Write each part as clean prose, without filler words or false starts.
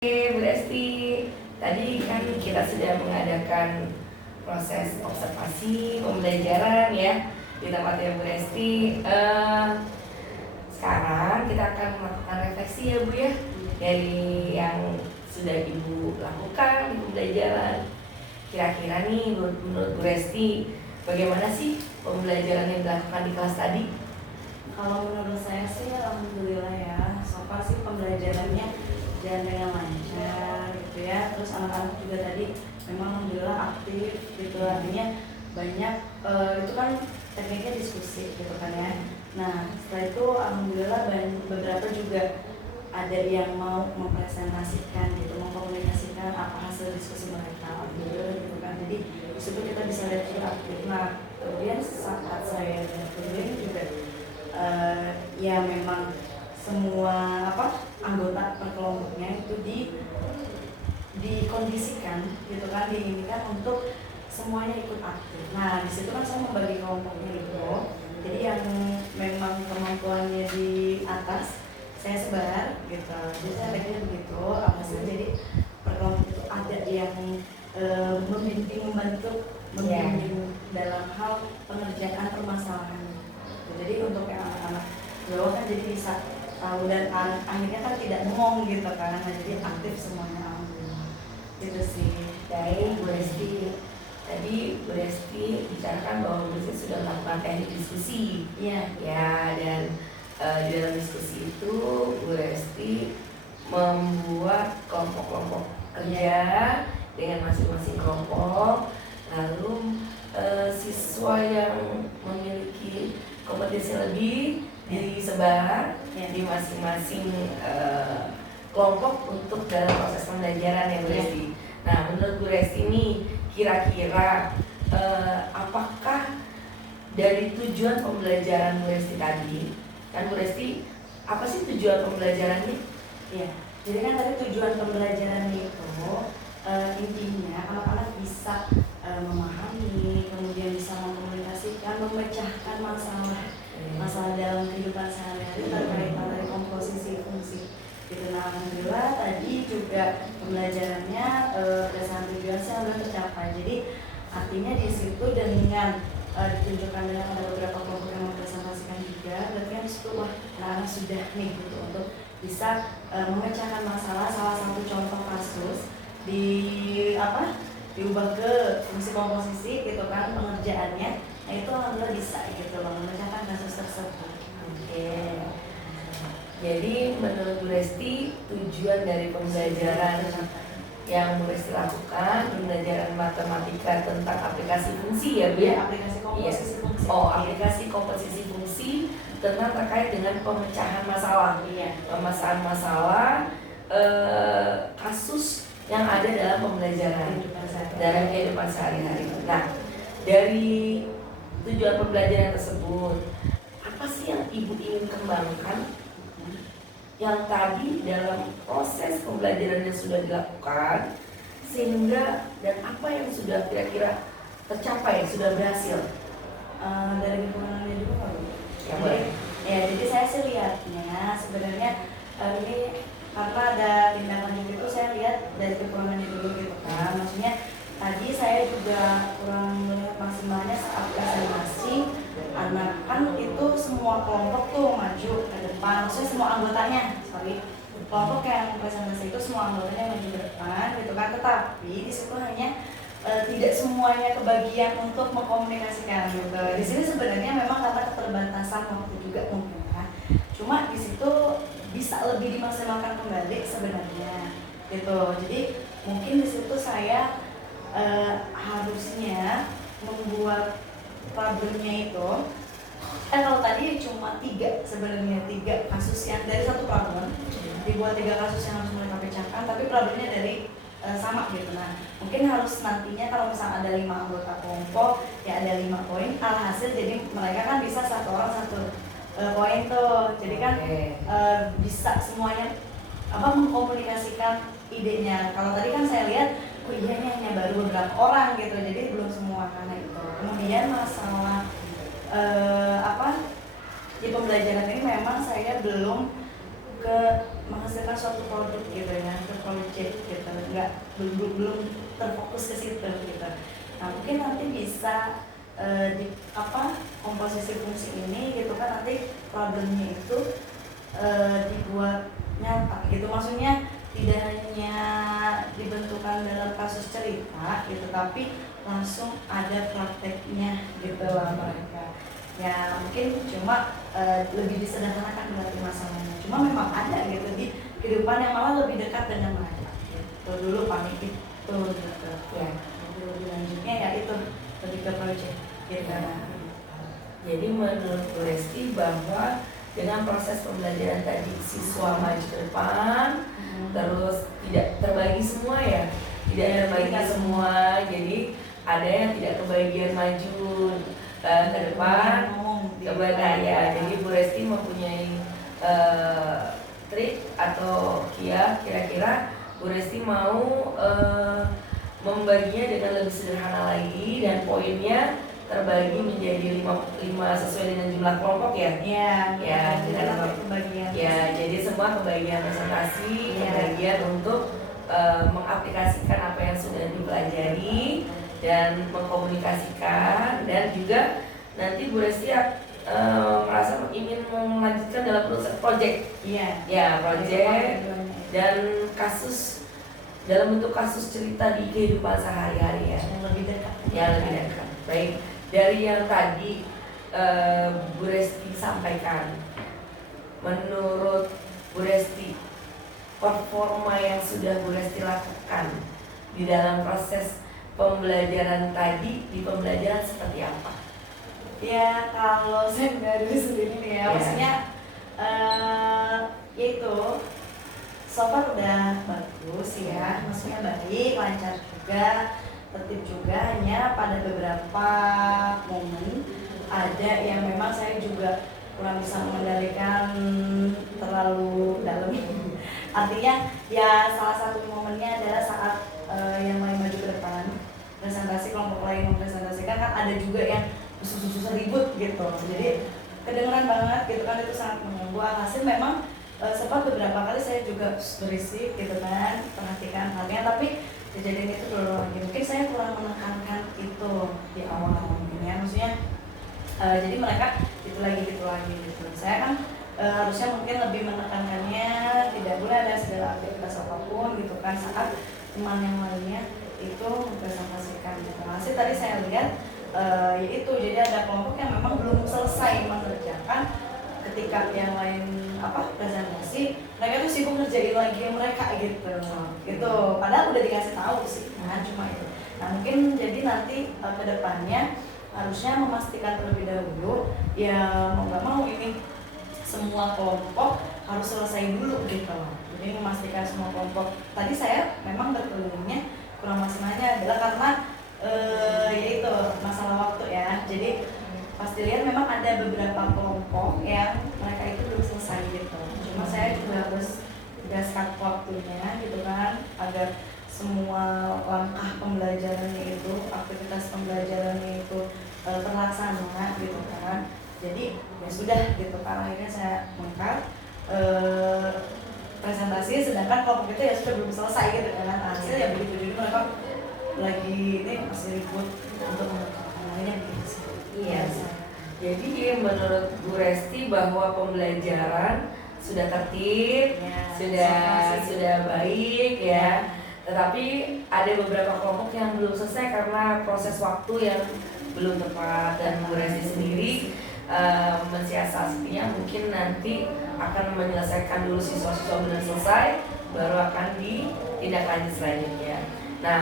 Oke, Bu Esti, tadi kan kita sudah mengadakan proses observasi pembelajaran ya di tempatnya Bu Esti. Sekarang kita akan melakukan refleksi ya Bu ya, dari yang sudah Ibu lakukan di pembelajaran. Kira-kira nih menurut Bu Esti, bagaimana sih pembelajaran yang dilakukan di kelas tadi? Kalau menurut saya sih alhamdulillah ya, so far sih pembelajarannya jalan dengan lancar gitu ya. Terus anak-anak juga tadi memang alhamdulillah aktif gitu, artinya banyak itu kan tekniknya diskusi gitu kan ya. Nah setelah itu alhamdulillah beberapa juga ada yang mau mempresentasikan gitu, mengkomunikasikan apa hasil diskusi mereka alhamdulillah gitu kan. Jadi disitu kita bisa lihat juga aktif. Nah kemudian saat saya berkeliling juga ya memang semua anggota per kelompoknya itu dikondisikan gitu kan, diinginkan untuk semuanya ikut aktif. Nah di situ kan saya membagi kelompoknya gitu, jadi yang memang kemampuannya di atas saya sebar gitu, jadi saya baginya begitu. Alhasil jadi per kelompok itu ada yang membimbing dalam hal pengerjaan permasalahan. Jadi untuk yang anak-anak bawah kan jadi bisa tahu, dan akhirnya kan tidak ngomong gitu kan, jadi aktif semuanya alhamdulillah. Itu sih. Baik, Bu Esti. Tadi Bu Esti bicarakan bahwa Bu Esti sudah melakukan teknik diskusi. Iya. Ya, dan di dalam diskusi itu Bu Esti membuat kelompok-kelompok kerja dengan masing-masing kelompok. Lalu siswa yang memiliki kompetensi lebih disebar di masing-masing kelompok untuk dalam proses pembelajaran ya Bu Resti. Nah menurut Bu Resti ini kira-kira apakah dari tujuan pembelajaran Bu Resti tadi, kan Bu Resti apa sih tujuan pembelajarannya? Ya, jadi kan tadi tujuan pembelajaran itu intinya anak-anak bisa memahami, kemudian bisa mengkomunikasikan, memecahkan masalah dalam kehidupan sehari-hari terkait dari komposisi fungsi. Gitu. Nah, alhamdulillah tadi juga pembelajarannya berdasarkan tujuan saya sudah tercapai. Jadi artinya di situ dengan ditunjukkan dengan ada beberapa kelompok yang mempresentasikan juga, berarti kan disitu wah anak-anak sudah nih gitu untuk bisa memecahkan masalah. Salah satu contoh kasus diubah ke fungsi komposisi gitu kan pengerjaannya. Nah itu alhamdulillah bisa gitu loh memecahkan kasus tersebut. Oke. Jadi menurut Bu Resti tujuan dari pembelajaran yang Bu Resti lakukan, pembelajaran matematika tentang aplikasi fungsi ya Bu ya? Aplikasi komposisi fungsi. Oh, aplikasi komposisi fungsi tentang terkait dengan pemecahan masalah. Pemecahan masalah kasus yang ada dalam pembelajaran dalam kehidupan sehari-hari. Nah, dari tujuan pembelajaran tersebut, apa sih yang Ibu ingin kembangkan yang tadi dalam proses pembelajaran yang sudah dilakukan, sehingga dan apa yang sudah kira-kira tercapai, sudah berhasil? Dari kekurangannya juga kalau Ya, boleh. Jadi saya sih lihatnya sebenarnya ini karena ada tindakan itu, saya lihat dari kekurangannya dulu gitu kan. Maksudnya tadi saya juga kurang melihat maksimalnya saat presentasi. Anak kan itu semua kelompok tuh maju ke depan, maksudnya semua anggotanya, kelompok yang presentasi itu semua anggotanya maju ke depan gitu kan. Tetapi di situ hanya tidak semuanya kebagian untuk mengkomunikasikan gitu. Di sini sebenarnya memang karena keterbatasan waktu juga mungkin kan. Cuma di situ bisa lebih dimaksimalkan kembali sebenarnya gitu. Jadi mungkin di situ saya harusnya membuat problemnya itu kalau tadi cuma 3 kasus yang dari satu problem, dibuat 3 kasus yang harus mereka pecahkan, tapi problemnya dari sama gitu. Nah mungkin harus nantinya kalau misalnya ada 5 anggota kelompok ya ada 5 poin, alhasil jadi mereka kan bisa satu orang satu poin tuh, jadi kan bisa semuanya mengkomunikasikan idenya. Kalau tadi kan saya lihat iya hanya baru beberapa orang gitu, jadi belum semua karena itu. Kemudian masalah di pembelajaran ini memang saya belum ke menghasilkan suatu produk gitu ya, ke project gitu, nggak belum terfokus ke situ gitu. Nah mungkin nanti bisa di komposisi fungsi ini gitu kan, nanti problemnya itu dibuat nyata gitu, maksudnya tidak hanya dibentukkan dalam kasus cerita gitu, tapi langsung ada prakteknya gitu lah mereka. Ya mungkin cuma lebih disederhanakan berarti masalahnya, cuma memang ada gitu di kehidupan yang malah lebih dekat dengan mereka gitu. Dulu pamit itu gitu ya, lebih lanjutnya ya itu lebih ke project gitu. Jadi menurut Bu Resti bahwa dengan proses pembelajaran tadi siswa maju ke depan, terus tidak terbagi semua ya, tidak terbagi semua, jadi ada yang tidak kebagian maju ke depan, ya. Jadi Bu Resti mempunyai trik atau kira-kira Bu Resti mau membaginya dengan lebih sederhana lagi dan poinnya terbagi menjadi 5 sesuai dengan jumlah kelompok ya. Ya, dengan kebagian. Ya, jadi semua kebagian presentasi, kebagian untuk mengaplikasikan apa yang sudah dipelajari dan mengkomunikasikan, dan juga nanti Bu Resti merasa ingin melanjutkan dalam proses project. Ya, project dan kasus dalam bentuk kasus cerita di kehidupan sehari-hari ya. Yang lebih dekat. Ya, lebih dekat. Baik. Dari yang tadi Bu Resti sampaikan, menurut Bu Resti, performa yang sudah Bu Resti lakukan di dalam proses pembelajaran tadi, di pembelajaran seperti apa? Ya kalau saya dari sendiri nih ya, maksudnya itu so far udah bagus ya, maksudnya baik, lancar juga, tertib juga, hanya pada beberapa momen ada yang memang saya juga kurang bisa mengendalikan terlalu dalam. Artinya ya salah satu momennya adalah saat yang lain maju ke depan, presentasi, kelompok lain mempresentasikan, kan ada juga yang susah-susah ribut gitu, jadi kedengeran banget gitu kan, itu sangat mengganggu. Hasil memang sempat beberapa kali saya juga berisik gitu kan, perhatikan halnya, tapi kejadian itu berulang lagi. Mungkin saya kurang menekankan itu di awal mungkin ya, maksudnya jadi mereka gitu lagi gitu. Saya kan harusnya mungkin lebih menekankannya, tidak boleh ada segala aktivitas apapun gitu kan saat teman yang lainnya itu mempresentasikan gitu. Hasil tadi saya lihat yaitu jadi ada kelompok yang memang belum selesai mengerjakan ketika yang lain presentasi, mereka tuh sibuk ngerjain lagi mereka gitu. Gitu. Padahal udah dikasih tahu sih, nah cuma itu. Nah mungkin jadi nanti ke depannya harusnya memastikan terlebih dahulu ya, mau nggak mau ini semua kelompok harus selesai dulu gitu. Jadi memastikan semua kelompok. Tadi saya memang berkelilingnya kurang maksimalnya adalah karena yaitu masalah waktu ya. Jadi pas dilihat memang ada beberapa kelompok yang mereka itu belum selesai gitu. Cuma saya juga harus gaskan waktunya gitu kan, agar semua langkah pembelajarannya itu, aktivitas pembelajarannya itu terlaksana gitu kan. Jadi ya sudah gitu kan, akhirnya saya mengangkat presentasi, sedangkan kelompok itu ya sudah belum selesai gitu kan. Hasil ya begitu, jadi mereka lagi ini masih ribut untuk mengerjakan lainnya gitu sih. Iya. Jadi menurut Bu Resti bahwa pembelajaran sudah tertib, sudah baik ya. Tetapi ada beberapa kelompok yang belum selesai karena proses waktu yang belum tepat, dan Bu Resti sendiri mensiasatinya mungkin nanti akan menyelesaikan dulu siswa-siswa benar selesai, baru akan ditindaklanjut selanjutnya. Nah,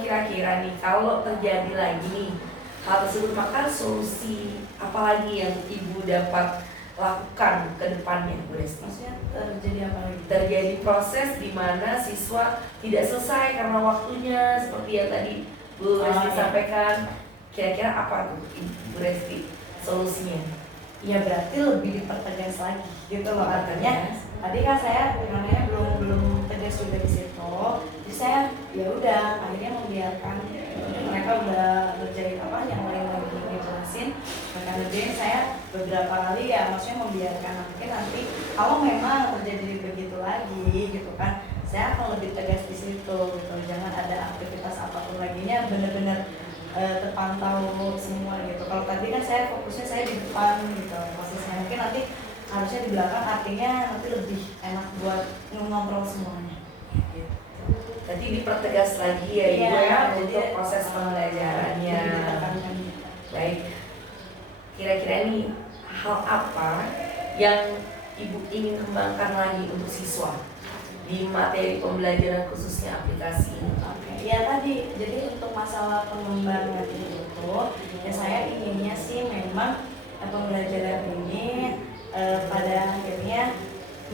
kira-kira nih kalau terjadi lagi nih hal tersebut, maka solusi apa lagi yang Ibu dapat lakukan ke depannya, Bu Resti? Maksudnya terjadi apa lagi? Terjadi proses di mana siswa tidak selesai karena waktunya, seperti yang tadi Bu Resti sampaikan. Kira-kira apa tuh Bu Resti solusinya? Ya berarti lebih dipertegas lagi gitu loh, artinya tadi kan saya namanya belum tegas juga di situ, jadi saya ya udah akhirnya membiarkan mereka udah ngerjain yang lain lagi ngejelasin, mereka ngerjain, saya beberapa kali ya maksudnya membiarkan. Mungkin nanti kalau memang terjadi begitu lagi gitu kan, saya akan lebih tegas di situ gitu. Jangan ada aktivitas apapun laginya, bener-bener terpantau semua gitu. Kalau tadi kan saya fokusnya saya di depan gitu, posisinya mungkin nanti harusnya di belakang, artinya nanti lebih enak buat ngontrol semuanya gitu. Jadi dipertegas lagi ya Ibu Iya, ya jadi untuk proses pembelajarannya. lebih ditekankan. Baik, kira-kira nih hal apa yang Ibu ingin kembangkan lagi untuk siswa di materi pembelajaran khususnya aplikasi ini? Oke, ya tadi, jadi untuk masalah pengembangan itu, ya saya inginnya sih memang pembelajaran ini pada akhirnya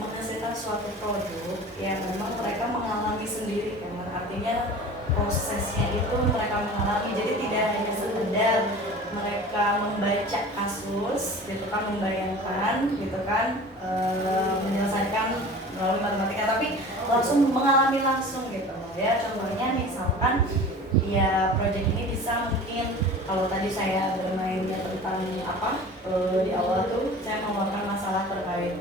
menghasilkan suatu produk yang memang mereka mengalami sendiri kan, artinya prosesnya itu mereka mengalami, jadi tidak hanya sekedar mereka membaca kasus gitu kan, membayangkan gitu kan, menyelesaikan melalui matematika, tapi langsung mengalami langsung gitu ya. Contohnya misalkan ya proyek ini bisa mungkin kalau tadi saya bermainnya tentang apa di awal tuh saya mengeluarkan masalah terkait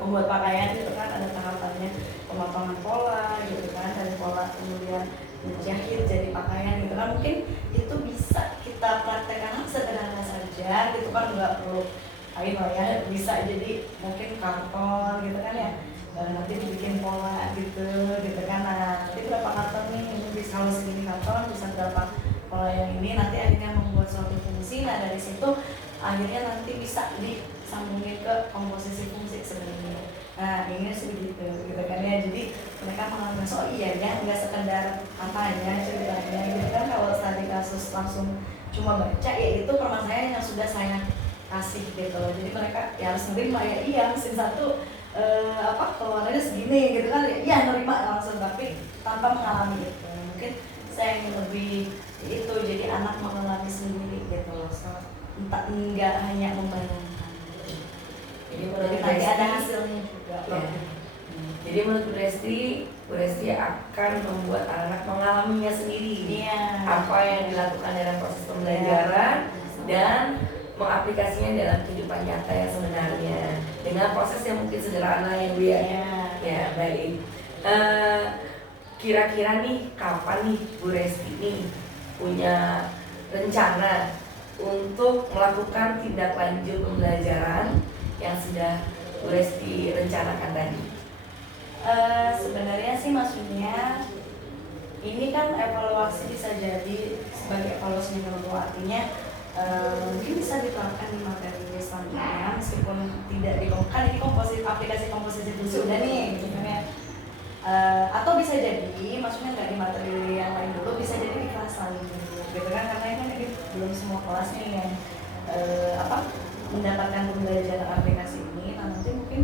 membuat pakaian gitu kan, ada tahapannya pemotongan pola gitu kan, dari pola kemudian menjahit jadi pakaian gitu kan, mungkin itu bisa kita praktekkan sederhana saja gitu kan, nggak perlu kain lah ya, bisa jadi mungkin karton gitu kan ya, nanti dibikin pola gitu kan, nah nanti berapa karton nih, ini bisa kalau segini karton bisa berapa pola yang ini, nanti akhirnya membuat suatu fungsi. Nah dari situ akhirnya nanti bisa disambungin ke komposisi fungsi sebenarnya. Nah ini sih begitu gitu kan ya, jadi mereka menganggap oh iya ya, nggak sekedar katanya ceritanya gitu kan. Kalau tadi kasus langsung cuma baca, ya itu permasalahan yang sudah saya kasih gitu, jadi mereka ya harus nerima ya, iya mesin satu keluarannya segini gitu kan, ya nerima langsung, tapi tanpa mengalami itu. Mungkin saya ingin lebih itu, jadi anak mengalami sendiri gitu loh, entah enggak hanya membayangkan. Jadi menurut nanti ada hasilnya juga. Ya. Jadi menurut Bu Resti akan membuat anak mengalaminya sendiri. Iya. Apa yang dilakukan dalam proses pembelajaran dan mengaplikasinya dalam kehidupan nyata yang sebenarnya dengan proses yang mungkin sederhana ya Bu ya. Ya baik. Kira-kira nih kapan nih Bu Resti nih punya rencana untuk melakukan tindak lanjut pembelajaran yang sudah Bu Resti rencanakan tadi? Sebenarnya sih maksudnya ini kan evaluasi bisa jadi sebagai evaluasi menurut, artinya mungkin bisa diterapkan di materi selanjutnya meskipun tidak kan ini aplikasi komposisi fungsi udah nih gitu kan ya. Atau bisa jadi maksudnya nggak di materi yang lain dulu, bisa jadi di kelas lain dulu gitu kan, karena ini belum semua kelas nih yang mendapatkan pembelajaran aplikasi ini. Nah nanti mungkin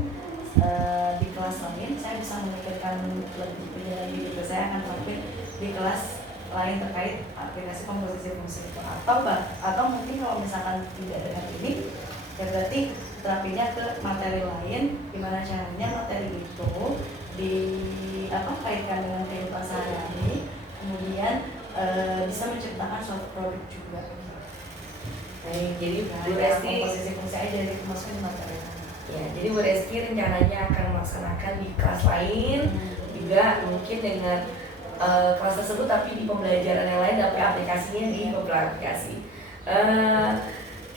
di kelas lain saya bisa memikirkan lebih lagi gitu, saya akan terapin di kelas lain terkait aplikasi komposisi fungsi itu, atau mungkin kalau misalkan tidak dengan ini ya berarti terapinya ke materi lain, gimana caranya materi itu kaitkan dengan kehidupan sehari-hari, kemudian bisa menciptakan suatu produk juga. Baik, jadi Bu Resti komposisi fungsi aja dimasukkan di materi. Ya, jadi Bu Resti rencananya akan melaksanakan di kelas lain juga mungkin dengan kelas tersebut, tapi di pembelajaran yang lain, tapi aplikasinya di beberapa aplikasi.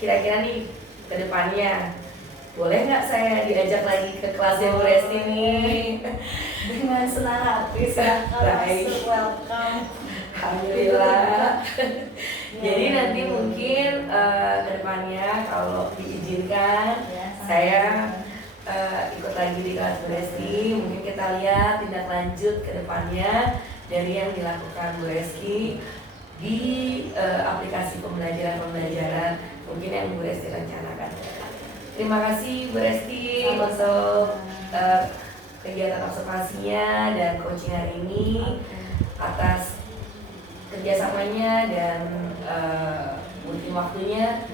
Kira-kira nih ke depannya boleh nggak saya diajak lagi ke kelasnya Bu Resti nih? Dengan senang hati, silakan masuk, welcome. Alhamdulillah. Jadi nanti mungkin ke depannya kalau diizinkan saya ikut lagi di kelas Bu Resti. Mungkin kita lihat tindak lanjut ke depannya dari yang dilakukan Bu Resti di aplikasi pembelajaran mungkin yang Bu Resti rencanakan. Terima kasih Bu Resti untuk kegiatan observasinya dan coaching hari ini, atas kerjasamanya dan mungkin waktunya.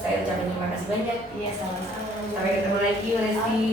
Saya ucapkan terima kasih banyak. Iya, sama-sama. Sampai ketemu lagi Bu Resti.